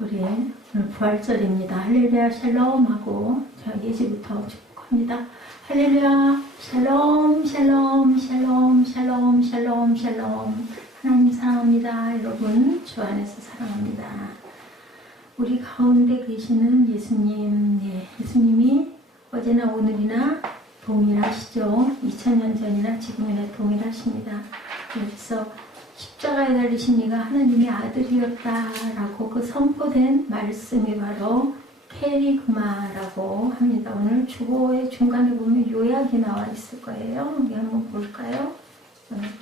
우리 오늘 부활절입니다. 할렐루야 샬롬 하고 자 예지부터 축복합니다. 할렐루야 샬롬 샬롬 샬롬 샬롬 샬롬 샬롬. 하나님 사랑합니다. 여러분 주 안에서 사랑합니다. 우리 가운데 계시는 예수님, 예수님이 어제나 오늘이나 동일하시죠. 2000년 전이나 지금이나 동일하십니다. 그래서 십자가에 달리신 이가 하나님의 아들이었다라고 그 선포된 말씀이 바로 캐리그마라고 합니다. 오늘 주보의 중간에 보면 요약이 나와 있을 거예요. 여기 한번 볼까요?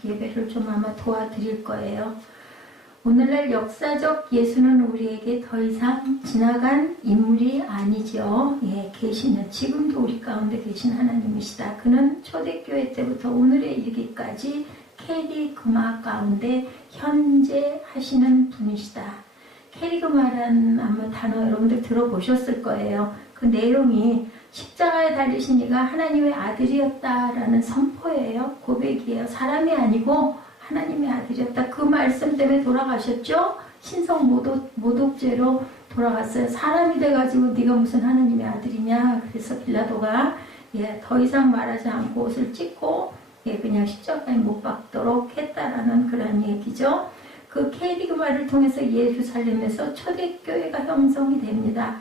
예배를 좀 아마 도와드릴 거예요. 오늘날 역사적 예수는 우리에게 더 이상 지나간 인물이 아니죠. 계시는 지금도 우리 가운데 계신 하나님이시다. 그는 초대교회 때부터 오늘에 이르기까지 캐리그마 가운데 현재 하시는 분이시다. 캐리그마라는 아마 단어 여러분들 들어보셨을 거예요. 그 내용이 십자가에 달리신 이가 하나님의 아들이었다라는 선포예요. 고백이에요. 사람이 아니고 하나님의 아들이었다. 그 말씀 때문에 돌아가셨죠. 신성 모독죄로 돌아갔어요. 사람이 돼가지고 네가 무슨 하나님의 아들이냐. 그래서 빌라도가 더 이상 말하지 않고 옷을 찢고 그냥 십자가에 못 박도록 했다라는 그런 얘기죠. 그 캐리그마를 통해서 예루살렘에서 초대교회가 형성이 됩니다.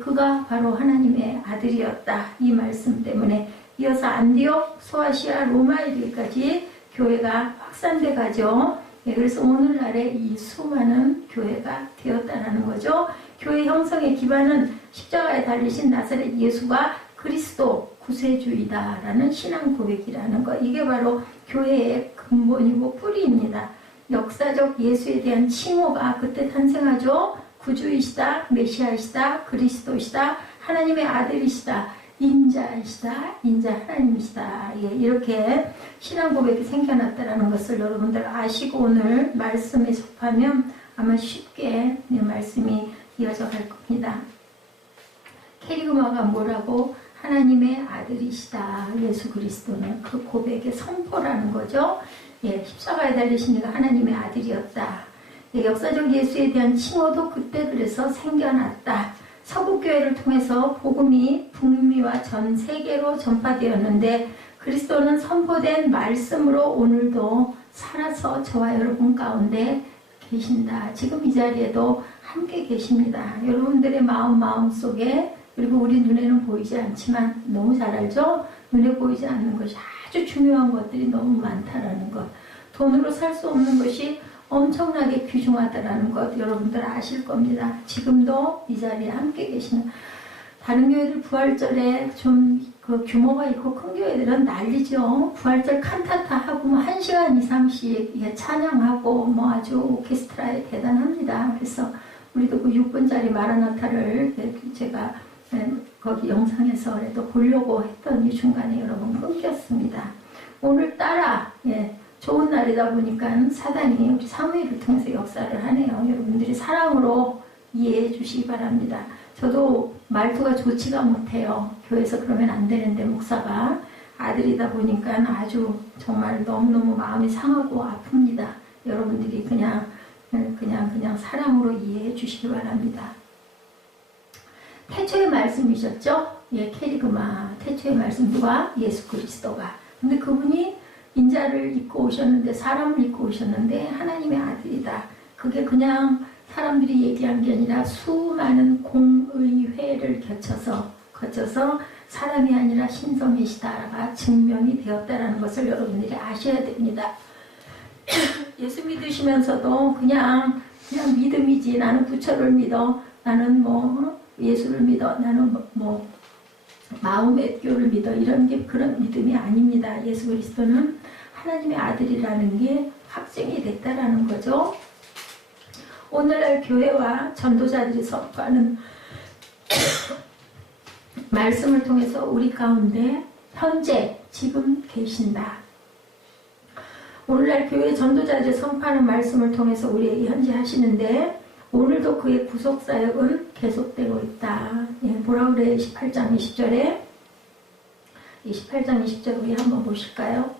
그가 바로 하나님의 아들이었다. 이 말씀 때문에 이어서 안디옥, 소아시아, 로마 이르기까지 교회가 확산돼 가죠. 그래서 오늘날에 이 수많은 교회가 되었다라는 거죠. 교회 형성의 기반은 십자가에 달리신 나사렛 예수가 그리스도 구세주이다라는 신앙 고백이라는 것. 이게 바로 교회의 근본이고 뿌리입니다. 역사적 예수에 대한 칭호가 그때 탄생하죠. 구주이시다, 메시아이시다, 그리스도시다, 하나님의 아들이시다, 인자이시다, 인자 하나님이시다. 이렇게 신앙 고백이 생겨났다는 것을 여러분들 아시고 오늘 말씀에 접하면 아마 쉽게 말씀이 이어져 갈 겁니다. 캐리그마가 뭐라고? 하나님의 아들이시다. 예수 그리스도는 그 고백의 선포라는 거죠. 십자가에 달리신 이가 하나님의 아들이었다. 역사적 예수에 대한 칭호도 그때 그래서 생겨났다. 서구교회를 통해서 복음이 북미와 전 세계로 전파되었는데 그리스도는 선포된 말씀으로 오늘도 살아서 저와 여러분 가운데 계신다. 지금 이 자리에도 함께 계십니다. 여러분들의 마음 속에 그리고 우리 눈에는 보이지 않지만 너무 잘 알죠? 눈에 보이지 않는 것이 아주 중요한 것들이 너무 많다라는 것. 돈으로 살 수 없는 것이 엄청나게 귀중하다라는 것 여러분들 아실 겁니다. 지금도 이 자리에 함께 계시는 다른 교회들 부활절에 좀 그 규모가 있고 큰 교회들은 난리죠. 부활절 칸타타 하고 뭐 1시간 이상씩 찬양하고 뭐 아주 오케스트라에 대단합니다. 그래서 우리도 그 6분짜리 마라나타를 제가 거기 영상에서 그래도 보려고 했던 이 중간에 여러분 끊겼습니다. 오늘따라 좋은 날이다 보니까 사단이 우리 사무엘을 통해서 역사를 하네요. 여러분들이 사랑으로 이해해 주시기 바랍니다. 저도 말투가 좋지가 못해요. 교회에서 그러면 안 되는데 목사가 아들이다 보니까 아주 정말 너무너무 마음이 상하고 아픕니다. 여러분들이 그냥 사랑으로 이해해 주시기 바랍니다. 태초의 말씀이셨죠? 캐리그마 태초의 말씀 누가? 예수 그리스도가. 근데 그분이 인자를 입고 오셨는데 사람을 입고 오셨는데 하나님의 아들이다. 그게 그냥 사람들이 얘기한 게 아니라 수많은 공의회를 거쳐서 사람이 아니라 신성이시다가 증명이 되었다라는 것을 여러분들이 아셔야 됩니다. 예수 믿으시면서도 그냥 믿음이지. 나는 부처를 믿어. 나는 예수를 믿어. 나는 마음의 교를 믿어. 이런 게 그런 믿음이 아닙니다. 예수 그리스도는 하나님의 아들이라는 게 확증이 됐다라는 거죠. 오늘날 교회와 전도자들이 선포하는 말씀을 통해서 우리 가운데 현재 지금 계신다. 오늘날 교회 전도자들이 선포하는 말씀을 통해서 우리에게 현재 하시는데 오늘도 그의 구속사역은 계속되고 있다. 뭐라 그래요? 28장 20절에 28장 20절 우리 한번 보실까요?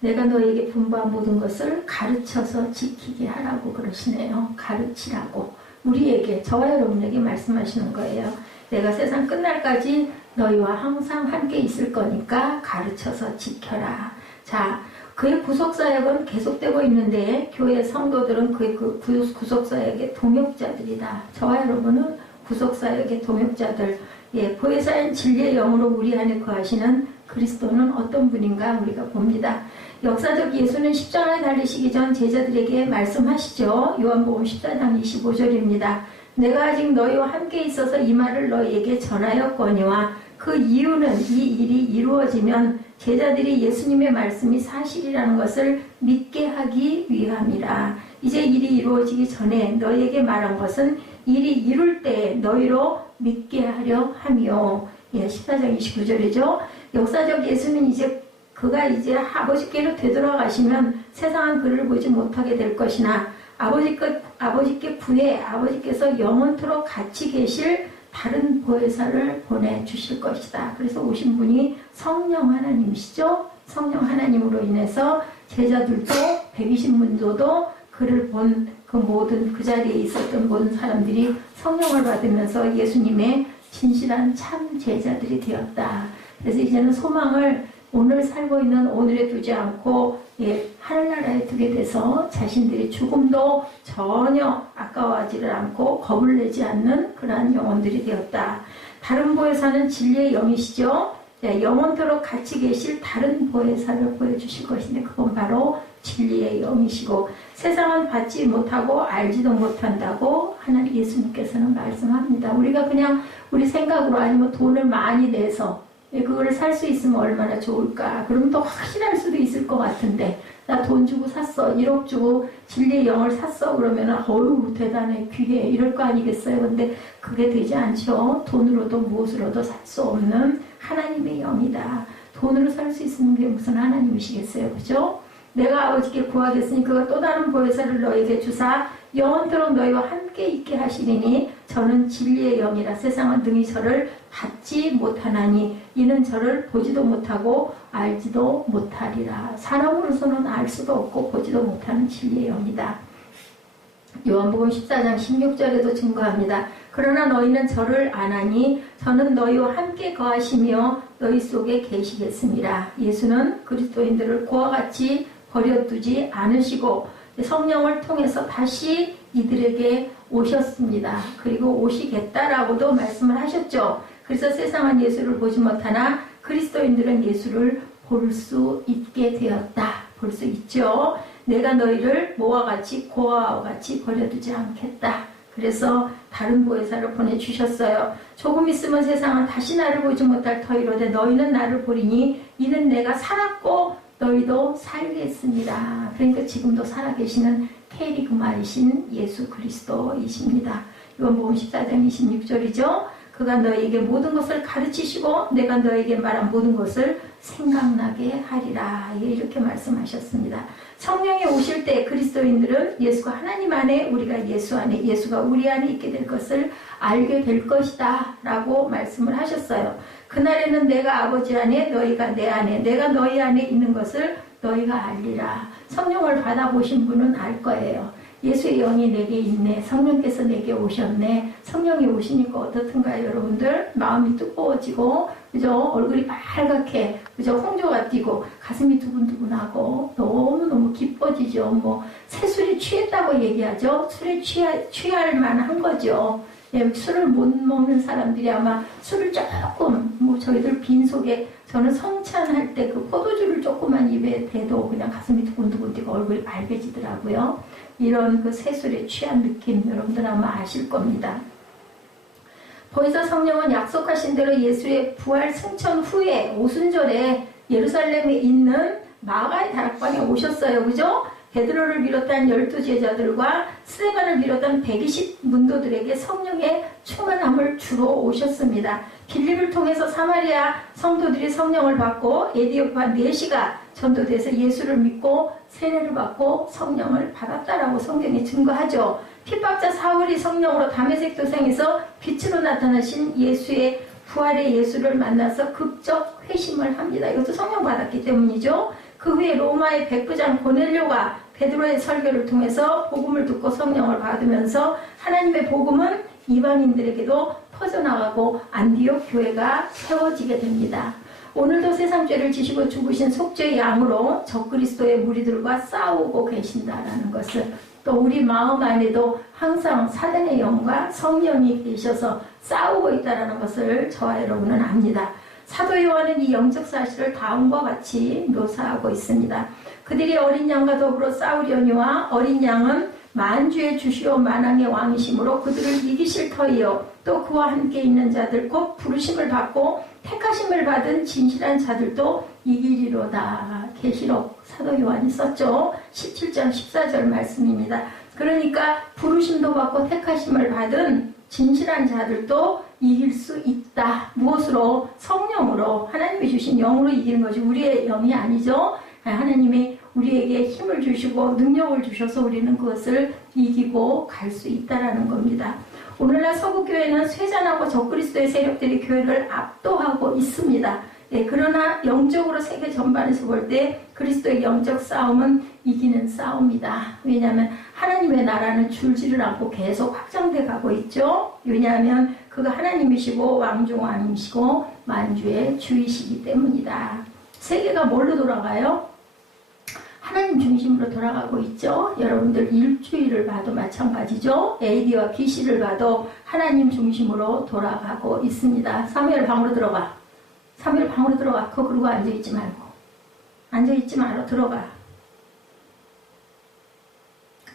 내가 너에게 분부한 모든 것을 가르쳐서 지키게 하라고 그러시네요. 가르치라고. 우리에게, 저와 여러분에게 말씀하시는 거예요. 내가 세상 끝날까지 너희와 항상 함께 있을 거니까 가르쳐서 지켜라. 자, 그의 구속사역은 계속되고 있는데 교회 성도들은 그의 그 구속사역의 동역자들이다. 저와 여러분은 구속사역의 동역자들. 예, 보혜사인 진리의 영으로 우리 안에 거하시는 그리스도는 어떤 분인가 우리가 봅니다. 역사적 예수는 십자가에 달리시기 전 제자들에게 말씀하시죠. 요한복음 14장 25절입니다. 내가 아직 너희와 함께 있어서 이 말을 너희에게 전하였거니와 그 이유는 이 일이 이루어지면 제자들이 예수님의 말씀이 사실이라는 것을 믿게 하기 위함이라. 이제 일이 이루어지기 전에 너희에게 말한 것은 일이 이룰 때 너희로 믿게 하려 함이요. 예, 14장 29절이죠. 역사적 예수는 그가 이제 아버지께로 되돌아가시면 세상은 그를 보지 못하게 될 것이나 아버지께 구해 아버지께서 영원토록 같이 계실 다른 보혜사를 보내주실 것이다. 그래서 오신 분이 성령 하나님이시죠. 성령 하나님으로 인해서 제자들도 120문도도 그를 본 그 모든 그 자리에 있었던 모든 사람들이 성령을 받으면서 예수님의 진실한 참 제자들이 되었다. 그래서 이제는 소망을 오늘 살고 있는 오늘에 두지 않고 하늘나라에 두게 돼서 자신들이 죽음도 전혀 아까워하지를 않고 겁을 내지 않는 그러한 영혼들이 되었다. 다른 보혜사는 진리의 영이시죠. 영원토록 같이 계실 다른 보혜사를 보여주실 것인데 그건 바로 진리의 영이시고 세상은 받지 못하고 알지도 못한다고 하나님 예수님께서는 말씀합니다. 우리가 그냥 우리 생각으로 아니면 돈을 많이 내서 그거를 살 수 있으면 얼마나 좋을까. 그러면 또 확실할 수도 있을 것 같은데 나 돈 주고 샀어. 1억 주고 진리의 영을 샀어. 그러면 어휴 대단해 귀해 이럴 거 아니겠어요. 근데 그게 되지 않죠. 돈으로도 무엇으로도 살 수 없는 하나님의 영이다. 돈으로 살 수 있는 게 무슨 하나님이시겠어요. 그죠? 내가 아버지께 구하겠으니 그가 또 다른 보혜사를 너에게 주사 영원토록 너희와 함께 있게 하시리니 저는 진리의 영이라 세상은 능히 저를 받지 못하나니 이는 저를 보지도 못하고 알지도 못하리라. 사람으로서는 알 수도 없고 보지도 못하는 진리의 영이다. 요한복음 14장 16절에도 증거합니다. 그러나 너희는 저를 아나니 저는 너희와 함께 거하시며 너희 속에 계시겠습니다. 예수는 그리스도인들을 그와 같이 버려두지 않으시고 성령을 통해서 다시 이들에게 오셨습니다. 그리고 오시겠다라고도 말씀을 하셨죠. 그래서 세상은 예수를 보지 못하나 그리스도인들은 예수를 볼 수 있게 되었다. 볼 수 있죠. 내가 너희를 모와 같이 고아와 같이 버려두지 않겠다. 그래서 다른 보혜사를 보내주셨어요. 조금 있으면 세상은 다시 나를 보지 못할 터이로되 너희는 나를 보리니 이는 내가 살았고 너희도 살겠습니다. 그러니까 지금도 살아계시는 케리그마이신 예수 그리스도이십니다. 요한복음 14장 26절이죠. 그가 너희에게 모든 것을 가르치시고 내가 너희에게 말한 모든 것을 생각나게 하리라. 이렇게 말씀하셨습니다. 성령이 오실 때 그리스도인들은 예수가 하나님 안에 우리가 예수 안에 예수가 우리 안에 있게 될 것을 알게 될 것이다 라고 말씀을 하셨어요. 그날에는 내가 아버지 안에 너희가 내 안에 내가 너희 안에 있는 것을 너희가 알리라. 성령을 받아보신 분은 알 거예요. 예수의 영이 내게 있네. 성령께서 내게 오셨네. 성령이 오시니까 어떻든가요, 여러분들? 마음이 뜨거워지고, 그죠? 얼굴이 빨갛게, 그죠? 홍조가 띄고, 가슴이 두근두근하고, 너무너무 기뻐지죠. 뭐, 새술에 취했다고 얘기하죠? 술에 취할 만한 거죠. 예, 술을 못 먹는 사람들이 아마 술을 조금, 뭐, 저희들 빈속에, 저는 성찬할 때 그 포도주를 조금만 입에 대도 그냥 가슴이 두근두근 뛰고 얼굴이 빨개지더라고요. 이런 그 새술에 취한 느낌 여러분들 아마 아실 겁니다. 보혜사 성령은 약속하신 대로 예수의 부활 승천 후에 오순절에 예루살렘에 있는 마가의 다락방에 오셨어요. 그죠? 베드로를 비롯한 12제자들과 스데반을 비롯한 120문도들에게 성령의 충만함을 주러 오셨습니다. 빌립을 통해서 사마리아 성도들이 성령을 받고 에디오파 4시가 전도돼서 예수를 믿고 세례를 받고 성령을 받았다라고 성경에 증거하죠. 핍박자 사울이 성령으로 다메섹 도상에서 빛으로 나타나신 예수의 부활의 예수를 만나서 극적 회심을 합니다. 이것도 성령 받았기 때문이죠. 그 후에 로마의 백부장 고넬료가 베드로의 설교를 통해서 복음을 듣고 성령을 받으면서 하나님의 복음은 이방인들에게도 퍼져나가고 안디옥 교회가 세워지게 됩니다. 오늘도 세상 죄를 지시고 죽으신 속죄의 양으로 적그리스도의 무리들과 싸우고 계신다라는 것을, 또 우리 마음 안에도 항상 사단의 영과 성령이 계셔서 싸우고 있다는 것을 저와 여러분은 압니다. 사도 요한은 이 영적 사실을 다음과 같이 묘사하고 있습니다. 그들이 어린 양과 더불어 싸우려니와 어린 양은 만주의 주시오 만왕의 왕이시므로 그들을 이기실 터이요 또 그와 함께 있는 자들 곧 부르심을 받고 택하심을 받은 진실한 자들도 이기리로다. 계시록 사도 요한이 썼죠. 17장 14절 말씀입니다. 그러니까 부르심도 받고 택하심을 받은 진실한 자들도 이길 수 있다. 무엇으로? 성령으로, 하나님이 주신 영으로 이기는 것이 우리의 영이 아니죠. 하나님이 우리에게 힘을 주시고 능력을 주셔서 우리는 그것을 이기고 갈 수 있다라는 겁니다. 오늘날 서구교회는 쇠잔하고 적그리스도의 세력들이 교회를 압도하고 있습니다. 그러나 영적으로 세계 전반에서 볼 때 그리스도의 영적 싸움은 이기는 싸움이다. 왜냐하면 하나님의 나라는 줄지를 않고 계속 확장돼 가고 있죠. 왜냐하면 그가 하나님이시고 왕중왕이시고 만주의 주이시기 때문이다. 세계가 뭘로 돌아가요? 하나님 중심으로 돌아가고 있죠. 여러분들 일주일을 봐도 마찬가지죠. AD와 BC를 봐도 하나님 중심으로 돌아가고 있습니다. 사무엘 방으로 들어가. 사무엘 방으로 들어가. 그거 그러고 앉아있지 말고. 앉아있지 말고 들어가.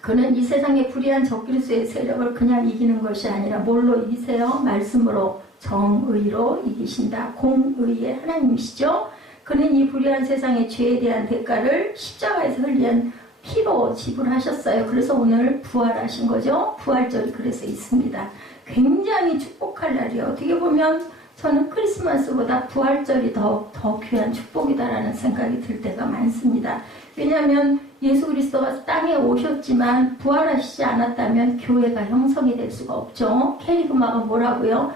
그는 이 세상의 불의한 적그리스도의 세력을 그냥 이기는 것이 아니라 뭘로 이기세요? 말씀으로, 정의로 이기신다. 공의의 하나님이시죠. 그는 이 불의한 세상의 죄에 대한 대가를 십자가에서 흘린 피로 지불하셨어요. 그래서 오늘 부활하신 거죠. 부활절이 그래서 있습니다. 굉장히 축복할 날이에요. 어떻게 보면 저는 크리스마스보다 부활절이 더 귀한 축복이다라는 생각이 들 때가 많습니다. 왜냐하면 예수 그리스도가 땅에 오셨지만 부활하시지 않았다면 교회가 형성이 될 수가 없죠. 캐리그마가 뭐라고요?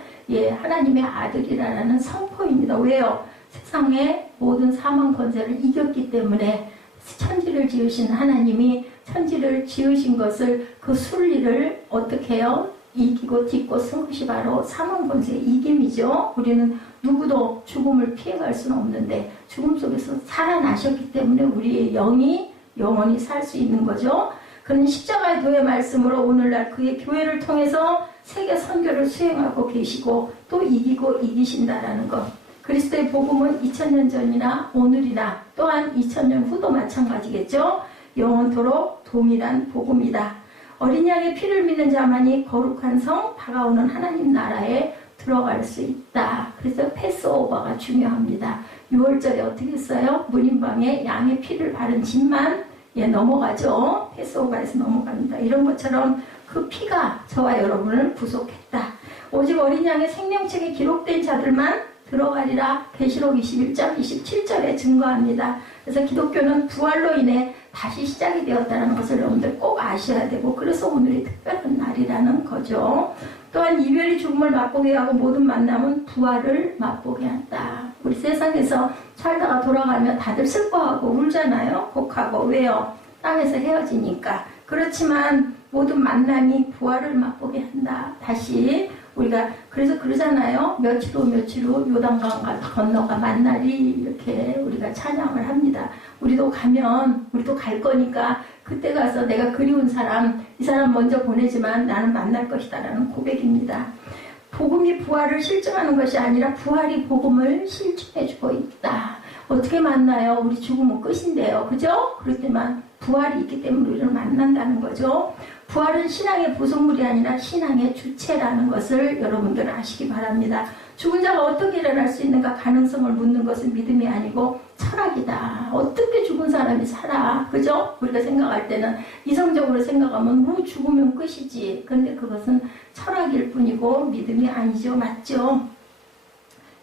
하나님의 아들이라는 선포입니다. 왜요? 세상의 모든 사망 권세를 이겼기 때문에 천지를 지으신 하나님이 천지를 지으신 것을 그 순리를 어떻게 해요? 이기고 딛고 쓴 것이 바로 사망 권세의 이김이죠. 우리는 누구도 죽음을 피해갈 수는 없는데 죽음 속에서 살아나셨기 때문에 우리의 영이 영원히 살 수 있는 거죠. 그는 십자가의 도의 말씀으로 오늘날 그의 교회를 통해서 세계 선교를 수행하고 계시고 또 이기고 이기신다라는 것. 그리스도의 복음은 2000년 전이나 오늘이나 또한 2000년 후도 마찬가지겠죠. 영원토록 동일한 복음이다. 어린 양의 피를 믿는 자만이 거룩한 성 다가오는 하나님 나라에 들어갈 수 있다. 그래서 패스오버가 중요합니다. 6월절에 어떻게 했어요? 문인방에 양의 피를 바른 집만 넘어가죠. 패스오버에서 넘어갑니다. 이런 것처럼 그 피가 저와 여러분을 구속했다. 오직 어린 양의 생명책에 기록된 자들만 들어가리라. 계시록 21장 27절에 증거합니다. 그래서 기독교는 부활로 인해 다시 시작이 되었다는 것을 여러분들 꼭 아셔야 되고, 그래서 오늘이 특별한 날이라는 거죠. 또한 이별이 죽음을 맛보게 하고 모든 만남은 부활을 맛보게 한다. 우리 세상에서 살다가 돌아가면 다들 슬퍼하고 울잖아요. 곡하고. 왜요? 땅에서 헤어지니까. 그렇지만 모든 만남이 부활을 맛보게 한다. 다시 우리가 그래서 그러잖아요. 며칠 후 요단강 건너가 만날이 이렇게 우리가 찬양을 합니다. 우리도 가면 우리도 갈 거니까 그때 가서 내가 그리운 사람, 이 사람 먼저 보내지만 나는 만날 것이다 라는 고백입니다. 복음이 부활을 실증하는 것이 아니라 부활이 복음을 실증해주고 있다. 어떻게 만나요? 우리 죽으면 끝인데요. 그죠? 그렇지만 부활이 있기 때문에 우리를 만난다는 거죠. 부활은 신앙의 부속물이 아니라 신앙의 주체라는 것을 여러분들 아시기 바랍니다. 죽은 자가 어떻게 일어날 수 있는가 가능성을 묻는 것은 믿음이 아니고 철학이다. 어떻게 죽은 사람이 살아? 그죠? 우리가 생각할 때는 이성적으로 생각하면 죽으면 끝이지. 근데 그것은 철학일 뿐이고 믿음이 아니죠. 맞죠?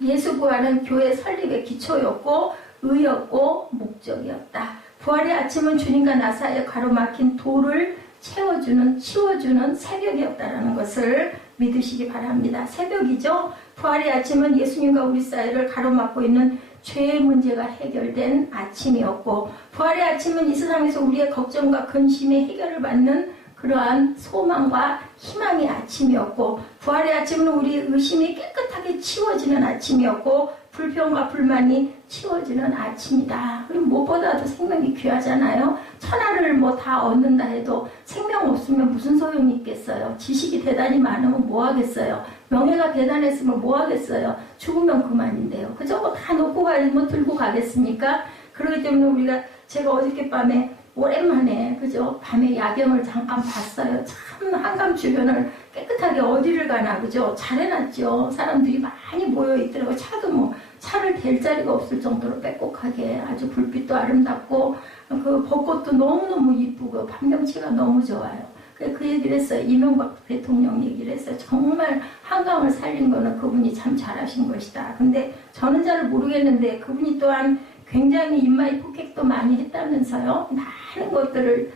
예수 부활은 교회 설립의 기초였고 의였고 목적이었다. 부활의 아침은 주님과 나 사이에 가로막힌 돌을 치워주는 새벽이었다라는 것을 믿으시기 바랍니다. 새벽이죠. 부활의 아침은 예수님과 우리 사이를 가로막고 있는 죄의 문제가 해결된 아침이었고, 부활의 아침은 이 세상에서 우리의 걱정과 근심의 해결을 받는 그러한 소망과 희망의 아침이었고, 부활의 아침은 우리 의심이 깨끗하게 치워지는 아침이었고, 불평과 불만이 치워지는 아침이다. 그리고 무엇보다도 생명이 귀하잖아요. 천하를 뭐 다 얻는다 해도 생명 없으면 무슨 소용이 있겠어요. 지식이 대단히 많으면 뭐 하겠어요. 명예가 대단했으면 뭐 하겠어요. 죽으면 그만인데요. 그저 뭐 다 놓고 가지 뭐 들고 가겠습니까? 그렇기 때문에 우리가, 제가 어저께 밤에 오랜만에 그죠, 밤에 야경을 잠깐 봤어요. 참 한강 주변을 깨끗하게 어디를 가나 그죠, 잘 해놨죠. 사람들이 많이 모여 있더라고요. 차도 뭐 차를 댈 자리가 없을 정도로 빼곡하게, 아주 불빛도 아름답고 그 벚꽃도 너무너무 이쁘고 밤경치가 너무 좋아요. 그 얘기를 했어요. 이명박 대통령 얘기를 했어요. 정말 한강을 살린 거는 그분이 참 잘하신 것이다. 근데 저는 잘 모르겠는데 그분이 또한 굉장히 인마이 폭행도 많이 했다면서요. 많은 것들을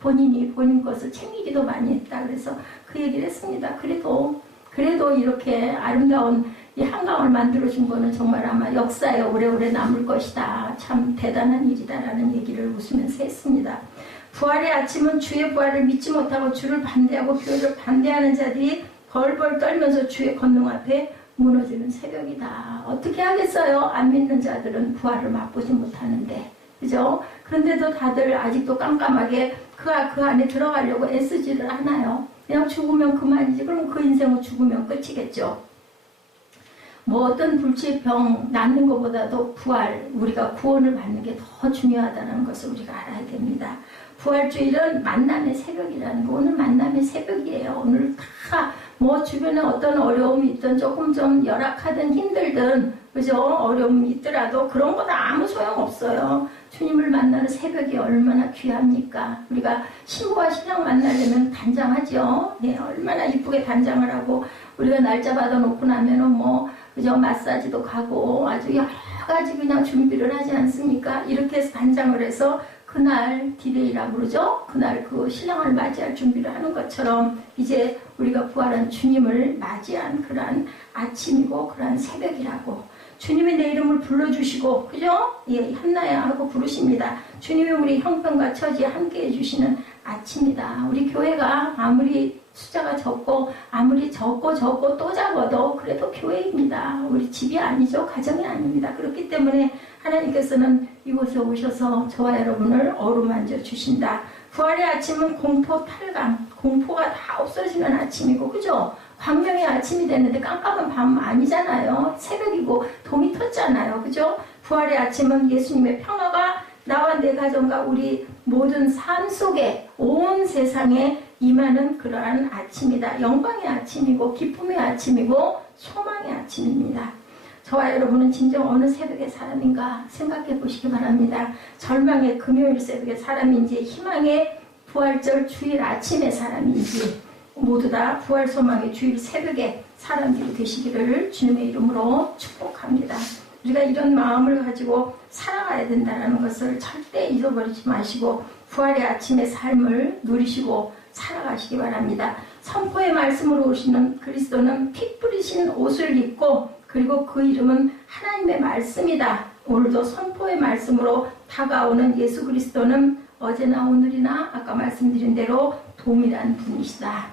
본인 것을 챙기기도 많이 했다. 그래서 그 얘기를 했습니다. 그래도 이렇게 아름다운 이 한강을 만들어준 거는 정말 아마 역사에 오래오래 남을 것이다. 참 대단한 일이다라는 얘기를 웃으면서 했습니다. 부활의 아침은 주의 부활을 믿지 못하고 주를 반대하고 교회를 반대하는 자들이 벌벌 떨면서 주의 권능 앞에 무너지는 새벽이다. 어떻게 하겠어요? 안 믿는 자들은 부활을 맛보지 못하는데, 그죠? 그런데도 다들 아직도 깜깜하게 그 안에 들어가려고 애쓰지를 않아요. 그냥 죽으면 그만이지. 그럼 그 인생은 죽으면 끝이겠죠. 뭐 어떤 불치병 낫는 것보다도 부활, 우리가 구원을 받는 게 더 중요하다는 것을 우리가 알아야 됩니다. 부활주일은 만남의 새벽이라는 거. 오늘 만남의 새벽이에요. 오늘 다 뭐 주변에 어떤 어려움이 있든 조금 좀 열악하든 힘들든 그죠, 어려움이 있더라도 그런 거 다 아무 소용없어요. 주님을 만나는 새벽이 얼마나 귀합니까? 우리가 신부와 신랑 만나려면 단장하죠. 네, 얼마나 이쁘게 단장을 하고 우리가 날짜 받아놓고 나면은 뭐 그죠, 마사지도 가고 아주 여러 가지 그냥 준비를 하지 않습니까? 이렇게 해서 단장을 해서 그날 디데이라고 그러죠? 그날 그 신랑을 맞이할 준비를 하는 것처럼 이제 우리가 부활한 주님을 맞이한 그러한 아침이고 그러한 새벽이라고, 주님이 내 이름을 불러주시고 그죠? 예, 한나야 하고 부르십니다. 주님이 우리 형편과 처지에 함께 해주시는 아침이다. 우리 교회가 아무리 숫자가 적고 아무리 적고 또 적어도 그래도 교회입니다. 우리 집이 아니죠. 가정이 아닙니다. 그렇기 때문에 하나님께서는 이곳에 오셔서 저와 여러분을 어루만져 주신다. 부활의 아침은 공포 탈감, 공포가 다 없어지는 아침이고 그죠? 광명의 아침이 됐는데 깜깜한 밤 아니잖아요. 새벽이고 동이 텄잖아요. 그죠? 부활의 아침은 예수님의 평화가 나와 내 가정과 우리 모든 삶 속에 온 세상에 임하는 그러한 아침이다. 영광의 아침이고 기쁨의 아침이고 소망의 아침입니다. 저와 여러분은 진정 어느 새벽의 사람인가 생각해 보시기 바랍니다. 절망의 금요일 새벽의 사람인지 희망의 부활절 주일 아침의 사람인지 모두 다 부활 소망의 주일 새벽의 사람들이 되시기를 주님의 이름으로 축복합니다. 우리가 이런 마음을 가지고 살아가야 된다는 것을 절대 잊어버리지 마시고 부활의 아침의 삶을 누리시고 살아가시기 바랍니다. 선포의 말씀으로 오시는 그리스도는 피 뿌리신 옷을 입고 그리고 그 이름은 하나님의 말씀이다. 오늘도 선포의 말씀으로 다가오는 예수 그리스도는 어제나 오늘이나 아까 말씀드린 대로 동일한 분이시다.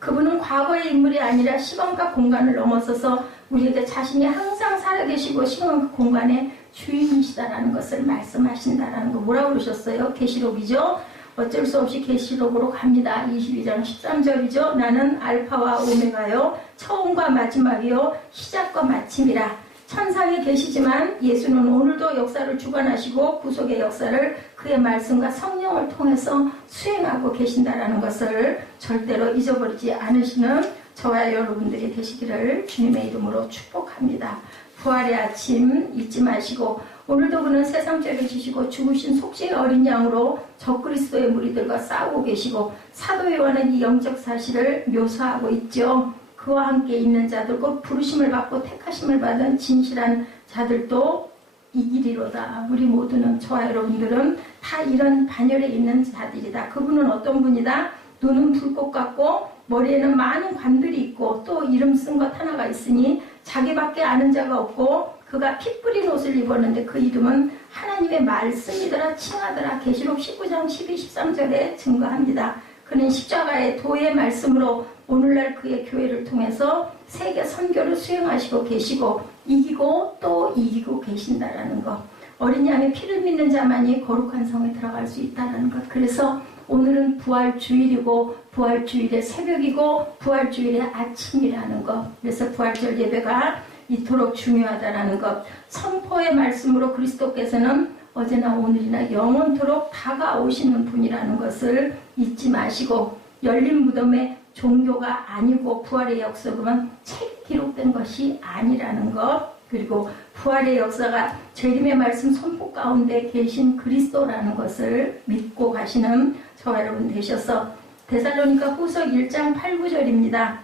그분은 과거의 인물이 아니라 시간과 공간을 넘어서서 우리에게 자신이 항상 살아계시고 시간 그 공간의 주인이시다라는 것을 말씀하신다라는 거 뭐라고 그러셨어요? 계시록이죠. 어쩔 수 없이 계시록으로 갑니다. 22장 13절이죠. 나는 알파와 오메가요 처음과 마지막이요 시작과 마침이라. 천상에 계시지만 예수는 오늘도 역사를 주관하시고 구속의 역사를 그의 말씀과 성령을 통해서 수행하고 계신다라는 것을 절대로 잊어버리지 않으시는 저와 여러분들이 되시기를 주님의 이름으로 축복합니다. 부활의 아침 잊지 마시고 오늘도 그는 세상 죄를 지시고 죽으신 속죄의 어린 양으로 적그리스도의 무리들과 싸우고 계시고 사도 요한은 이 영적 사실을 묘사하고 있죠. 그와 함께 있는 자들 곧 부르심을 받고 택하심을 받은 진실한 자들도 이기리로다. 우리 모두는 저와 여러분들은 다 이런 반열에 있는 자들이다. 그분은 어떤 분이다? 눈은 불꽃 같고 머리에는 많은 관들이 있고 또 이름 쓴 것 하나가 있으니 자기밖에 아는 자가 없고 그가 피 뿌린 옷을 입었는데 그 이름은 하나님의 말씀이더라 칭하더라. 계시록 19장 12, 13절에 증거합니다. 그는 십자가의 도의 말씀으로 오늘날 그의 교회를 통해서 세계 선교를 수행하시고 계시고 이기고 또 이기고 계신다라는 것. 어린 양의 피를 믿는 자만이 거룩한 성에 들어갈 수 있다는 것. 그래서 오늘은 부활주일이고 부활주일의 새벽이고 부활주일의 아침이라는 것. 그래서 부활절 예배가 이토록 중요하다라는 것. 선포의 말씀으로 그리스도께서는 어제나 오늘이나 영원토록 다가오시는 분이라는 것을 잊지 마시고 열린 무덤의 종교가 아니고 부활의 역사만 책에 기록된 것이 아니라는 것. 그리고 부활의 역사가 재림의 말씀 선포 가운데 계신 그리스도라는 것을 믿고 가시는 저와 여러분 되셔서 데살로니가 후서 1장 8, 9절입니다.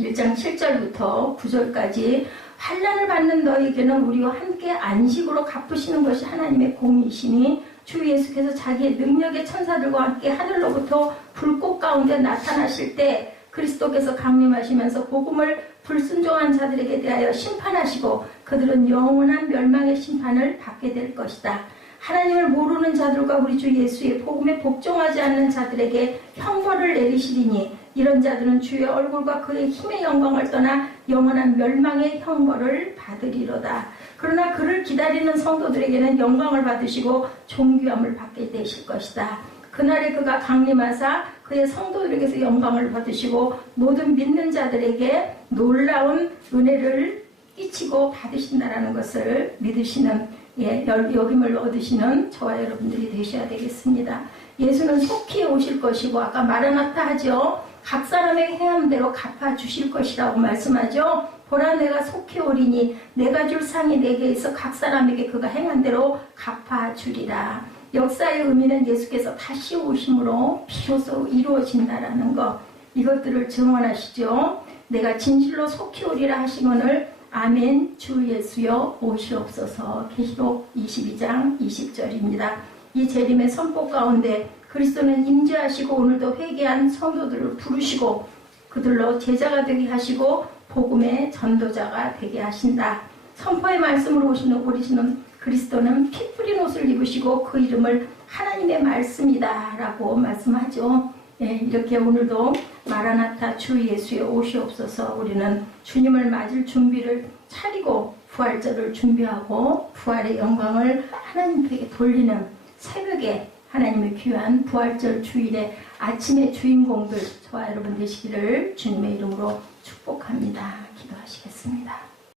1장 7절부터 9절까지 환난을 받는 너희에게는 우리와 함께 안식으로 갚으시는 것이 하나님의 공의이시니 주 예수께서 자기의 능력의 천사들과 함께 하늘로부터 불꽃 가운데 나타나실 때 그리스도께서 강림하시면서 복음을 불순종한 자들에게 대하여 심판하시고 그들은 영원한 멸망의 심판을 받게 될 것이다. 하나님을 모르는 자들과 우리 주 예수의 복음에 복종하지 않는 자들에게 형벌을 내리시리니 이런 자들은 주의 얼굴과 그의 힘의 영광을 떠나 영원한 멸망의 형벌을 받으리로다. 그러나 그를 기다리는 성도들에게는 영광을 받으시고 존귀함을 받게 되실 것이다. 그날에 그가 강림하사 그의 성도들에게서 영광을 받으시고 모든 믿는 자들에게 놀라운 은혜를 끼치고 받으신다라는 것을 믿으시는 여김을 얻으시는 저와 여러분들이 되셔야 되겠습니다. 예수는 속히 오실 것이고 아까 마라나타 하죠. 각 사람에게 행함대로 갚아주실 것이라고 말씀하죠. 보라 내가 속히 오리니 내가 줄 상이 내게 있어 각 사람에게 그가 행한 대로 갚아주리라. 역사의 의미는 예수께서 다시 오심으로 비로소 이루어진다라는 것. 이것들을 증언하시죠. 내가 진실로 속히 오리라 하시거늘 아멘 주 예수여 오시옵소서. 계시록 22장 20절입니다. 이 재림의 선포 가운데 그리스도는 임재하시고 오늘도 회개한 성도들을 부르시고 그들로 제자가 되게 하시고 복음의 전도자가 되게 하신다. 선포의 말씀으로 오시는 그리스도는 피 뿌린 옷을 입으시고 그 이름을 하나님의 말씀이다 라고 말씀하죠. 이렇게 오늘도 마라나타 주 예수의 오시옵소서. 우리는 주님을 맞을 준비를 차리고 부활절을 준비하고 부활의 영광을 하나님께 돌리는 새벽에 하나님의 귀한 부활절 주일의 아침의 주인공들 저와 여러분 되시기를 주님의 이름으로 축복합니다. 기도하시겠습니다.